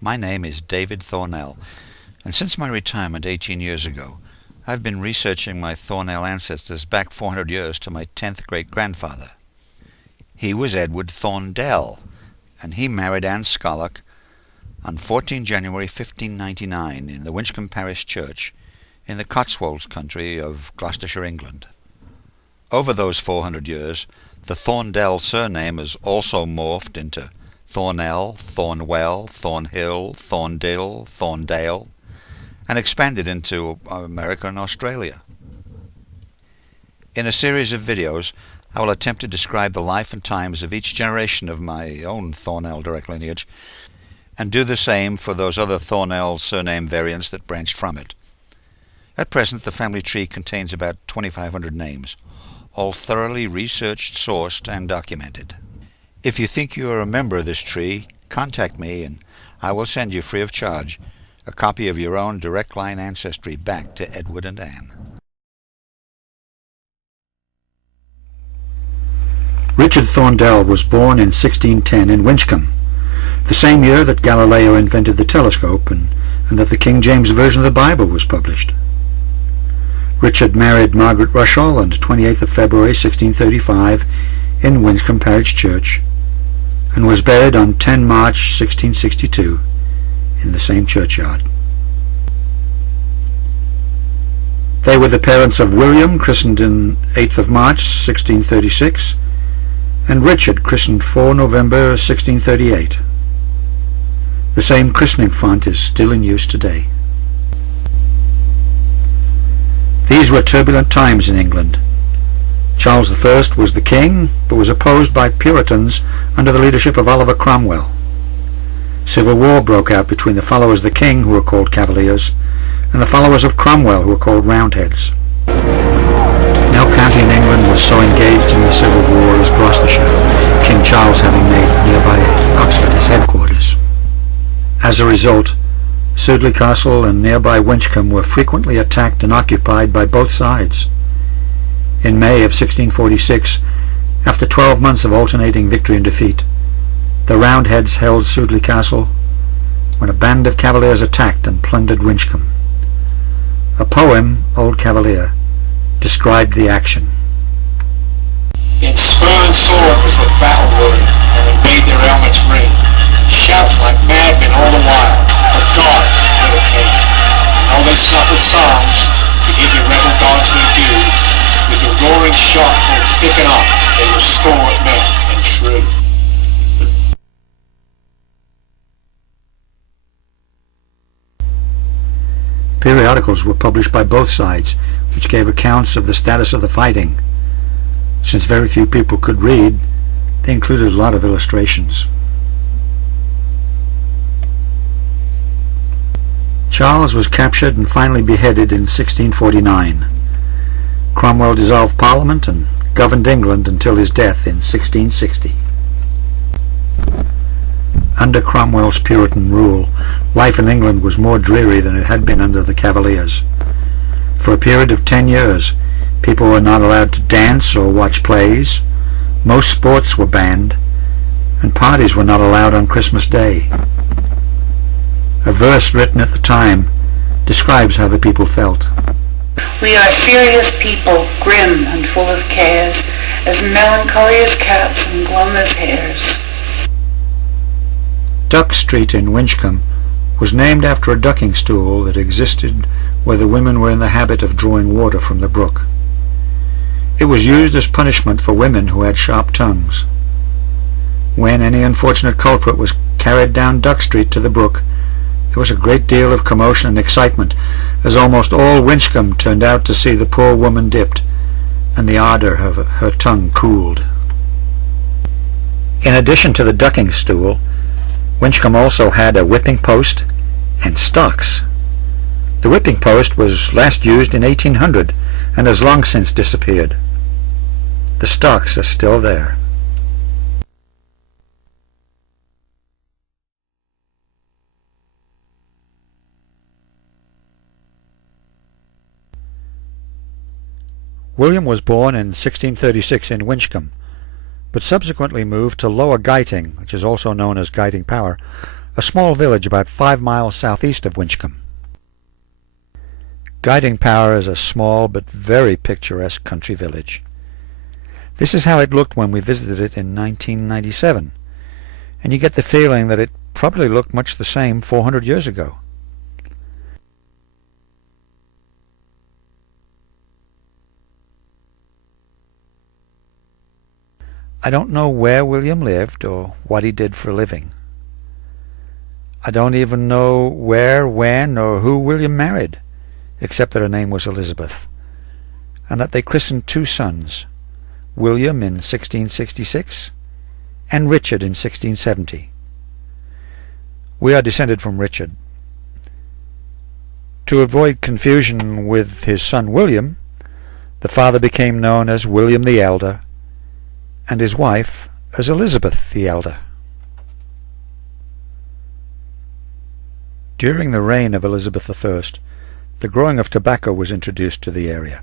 My name is David Thornell, and since my retirement 18 years ago, I've been researching my Thornell ancestors back 400 years to my 10th great-grandfather. He was Edward Thorndell, and he married Anne Scarlock on 14 January 1599 in the Winchcombe Parish Church in the Cotswolds country of Gloucestershire, England. Over those 400 years, the Thorndell surname has also morphed into Thornell, Thornwell, Thornhill, Thorndill, Thorndale, and expanded into America and Australia. In a series of videos, I will attempt to describe the life and times of each generation of my own Thornell direct lineage, and do the same for those other Thornell surname variants that branched from it. At present, the family tree contains about 2,500 names, all thoroughly researched, sourced, and documented. If you think you are a member of this tree, contact me and I will send you free of charge a copy of your own direct line ancestry back to Edward and Anne. Richard Thorndell was born in 1610 in Winchcombe, the same year that Galileo invented the telescope and that the King James Version of the Bible was published. Richard married Margaret Rushall on 28th of February 1635 in Winchcombe Parish Church, and was buried on 10 March 1662 in the same churchyard. They were the parents of William, christened on 8th of March 1636, and Richard, christened 4 November 1638. The same christening font is still in use today. These were turbulent times in England. Charles I was the king, but was opposed by Puritans under the leadership of Oliver Cromwell. Civil war broke out between the followers of the king, who were called Cavaliers, and the followers of Cromwell, who were called Roundheads. No county in England was so engaged in the civil war as Gloucestershire, King Charles having made nearby Oxford his headquarters. As a result, Sudeley Castle and nearby Winchcombe were frequently attacked and occupied by both sides. In May of 1646, after 12 months of alternating victory and defeat, the Roundheads held Sudeley Castle when a band of Cavaliers attacked and plundered Winchcombe. A poem, Old Cavalier, described the action. In spur and sword was the battle word, and they made their helmets ring, shouting like madmen all the while, but God never came. And though they snuffled songs to give the rebel dogs their due, with the roaring shot pulled thick enough, they were stalwart men and true. Periodicals were published by both sides, which gave accounts of the status of the fighting. Since very few people could read, they included a lot of illustrations. Charles was captured and finally beheaded in 1649. Cromwell dissolved Parliament and governed England until his death in 1660. Under Cromwell's Puritan rule, life in England was more dreary than it had been under the Cavaliers. For a period of 10 years, people were not allowed to dance or watch plays, most sports were banned, and parties were not allowed on Christmas Day. A verse written at the time describes how the people felt. We are serious people, grim and full of cares, as melancholy as cats and glum as hares. Duck Street in Winchcombe was named after a ducking stool that existed where the women were in the habit of drawing water from the brook. It was used as punishment for women who had sharp tongues. When any unfortunate culprit was carried down Duck Street to the brook, there was a great deal of commotion and excitement, as almost all Winchcombe turned out to see the poor woman dipped, and the ardour of her tongue cooled. In addition to the ducking stool, Winchcombe also had a whipping post and stocks. The whipping post was last used in 1800 and has long since disappeared. The stocks are still there. William was born in 1636 in Winchcombe, but subsequently moved to Lower Gyting, which is also known as Gyting Power, a small village about 5 miles southeast of Winchcombe. Guidingpower is a small but very picturesque country village. This is how it looked when we visited it in 1997, and you get the feeling that it probably looked much the same 400 years ago. I don't know where William lived or what he did for a living. I don't even know where, when, or who William married, except that her name was Elizabeth, and that they christened 2 sons, William in 1666 and Richard in 1670. We are descended from Richard. To avoid confusion with his son William, the father became known as William the Elder, and his wife as Elizabeth the Elder. During the reign of Elizabeth I, the growing of tobacco was introduced to the area,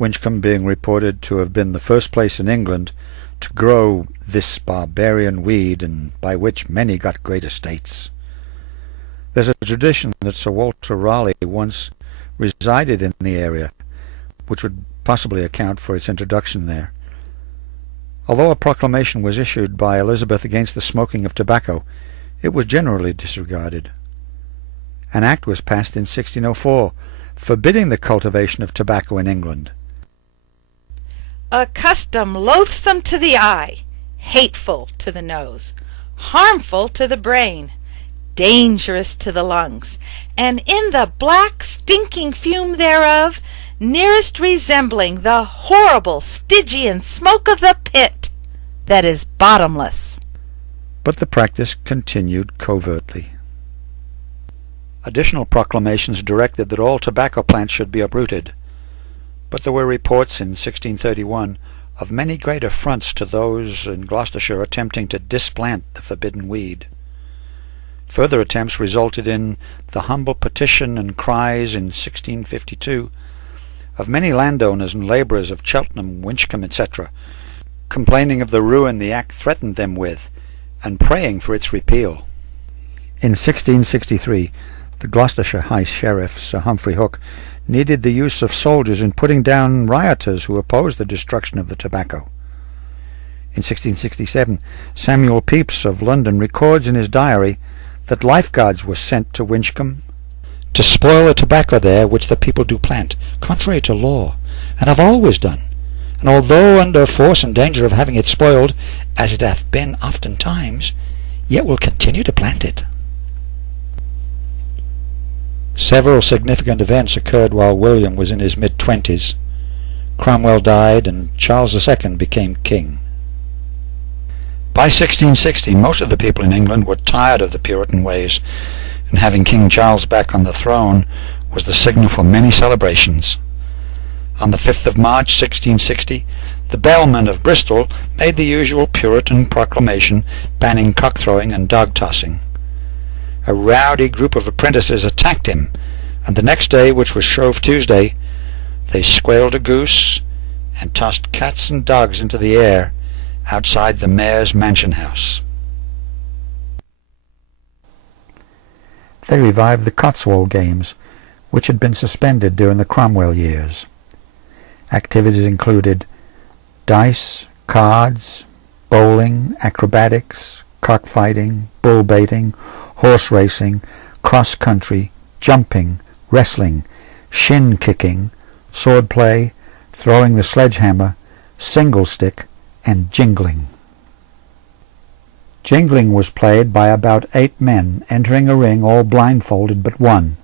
Winchcombe being reported to have been the first place in England to grow this barbarian weed, and by which many got great estates. There's a tradition that Sir Walter Raleigh once resided in the area, which would possibly account for its introduction there. Although a proclamation was issued by Elizabeth against the smoking of tobacco, it was generally disregarded. An act was passed in 1604 forbidding the cultivation of tobacco in England. A custom loathsome to the eye, hateful to the nose, harmful to the brain, dangerous to the lungs, and in the black stinking fume thereof, nearest resembling the horrible Stygian smoke of the pit, that is bottomless. But the practice continued covertly. Additional proclamations directed that all tobacco plants should be uprooted, but there were reports in 1631 of many great affronts to those in Gloucestershire attempting to displant the forbidden weed. Further attempts resulted in the humble petition and cries in 1652 of many landowners and labourers of Cheltenham, Winchcombe, etc., complaining of the ruin the act threatened them with, and praying for its repeal. In 1663, the Gloucestershire High Sheriff, Sir Humphrey Hook, needed the use of soldiers in putting down rioters who opposed the destruction of the tobacco. In 1667, Samuel Pepys of London records in his diary that lifeguards were sent to Winchcombe to spoil the tobacco there which the people do plant, contrary to law, and have always done, and although under force and danger of having it spoiled, as it hath been oftentimes, yet will continue to plant it. Several significant events occurred while William was in his mid-20s. Cromwell died and Charles II became king. By 1660, most of the people in England were tired of the Puritan ways, and having King Charles back on the throne was the signal for many celebrations. On the 5th of March 1660, the bellman of Bristol made the usual Puritan proclamation banning cock-throwing and dog-tossing. A rowdy group of apprentices attacked him, and the next day, which was Shrove Tuesday, they squealed a goose and tossed cats and dogs into the air outside the mayor's mansion house. They revived the Cotswold Games, which had been suspended during the Cromwell years. Activities included dice, cards, bowling, acrobatics, cockfighting, bull baiting, horse racing, cross-country, jumping, wrestling, shin-kicking, sword-play, throwing the sledgehammer, single-stick, and jingling. Jingling was played by about 8 men entering a ring all blindfolded but one,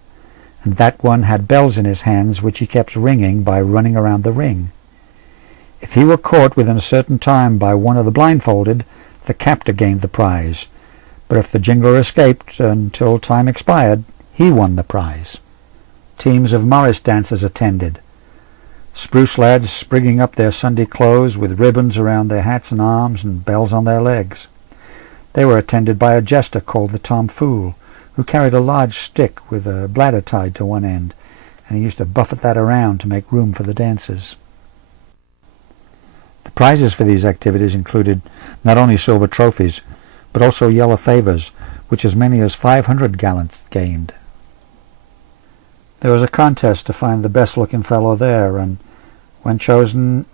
and that one had bells in his hands which he kept ringing by running around the ring. If he were caught within a certain time by one of the blindfolded, the captor gained the prize, but if the jingler escaped until time expired, he won the prize. Teams of Morris dancers attended, spruce lads sprigging up their Sunday clothes with ribbons around their hats and arms and bells on their legs. They were attended by a jester called the Tom Fool, who carried a large stick with a bladder tied to one end, and he used to buffet that around to make room for the dancers. The prizes for these activities included not only silver trophies, but also yellow favours, which as many as 500 gallons gained. There was a contest to find the best-looking fellow there, and when chosen,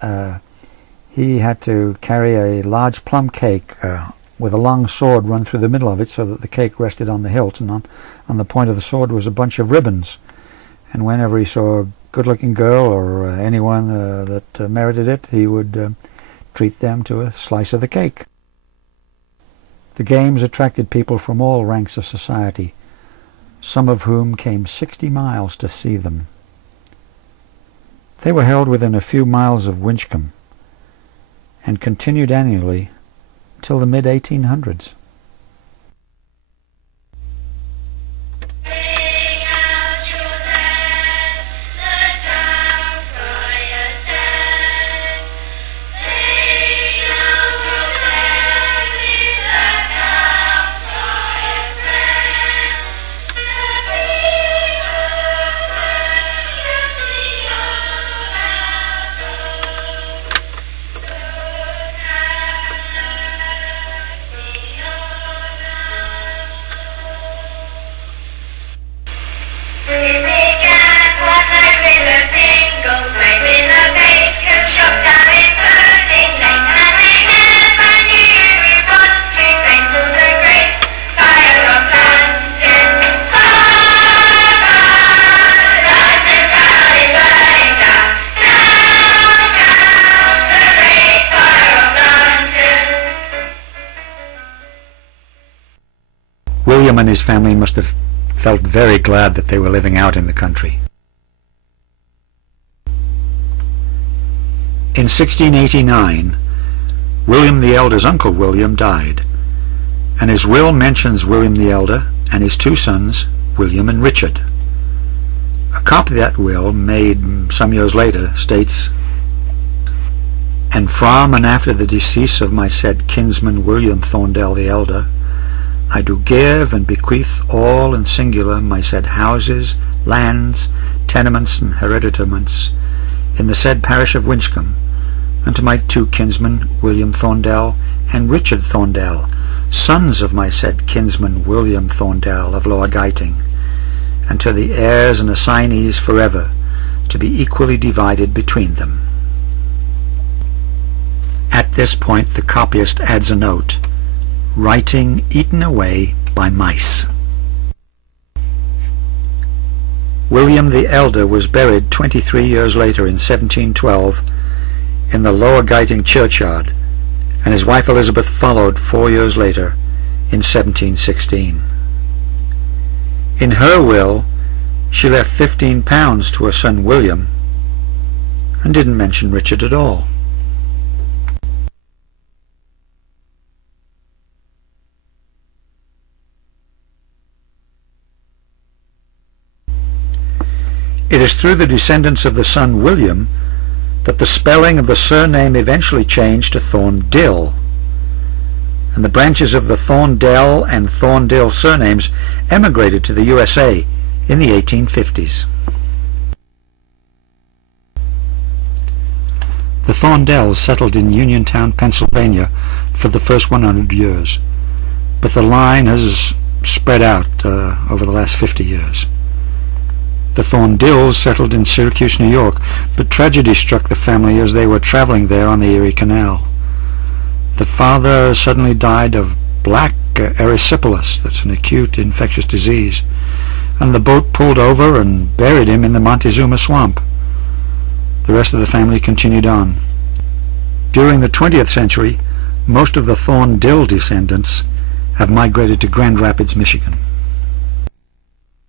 he had to carry a large plum cake with a long sword run through the middle of it so that the cake rested on the hilt, and on the point of the sword was a bunch of ribbons. And whenever he saw a good-looking girl or anyone that merited it, he would treat them to a slice of the cake. The games attracted people from all ranks of society, some of whom came 60 miles to see them. They were held within a few miles of Winchcombe and continued annually till the mid-1800s. William and his family must have felt very glad that they were living out in the country. In 1689, William the Elder's uncle William died, and his will mentions William the Elder and his two sons, William and Richard. A copy of that will, made some years later, states, "And from and after the decease of my said kinsman William Thorndell the Elder, I do give and bequeath all and singular my said houses, lands, tenements, and hereditaments in the said parish of Winchcombe, unto my two kinsmen, William Thorndell and Richard Thorndell, sons of my said kinsman William Thorndell of Lower Giting, and to the heirs and assignees forever, to be equally divided between them." At this point the copyist adds a note, "Writing eaten away by mice." William the Elder was buried 23 years later in 1712 in the Lower Giting churchyard, and his wife Elizabeth followed 4 years later in 1716. In her will, she left £15 to her son William and didn't mention Richard at all. It is through the descendants of the son William that the spelling of the surname eventually changed to Thorndill, and the branches of the Thorndell and Thorndill surnames emigrated to the USA in the 1850s. The Thorndells settled in Uniontown, Pennsylvania for the first 100 years, but the line has spread out over the last 50 years. The Thorndills settled in Syracuse, New York, but tragedy struck the family as they were traveling there on the Erie Canal. The father suddenly died of black erysipelas, that's an acute infectious disease, and the boat pulled over and buried him in the Montezuma swamp. The rest of the family continued on. During the 20th century, most of the Thorndill descendants have migrated to Grand Rapids, Michigan.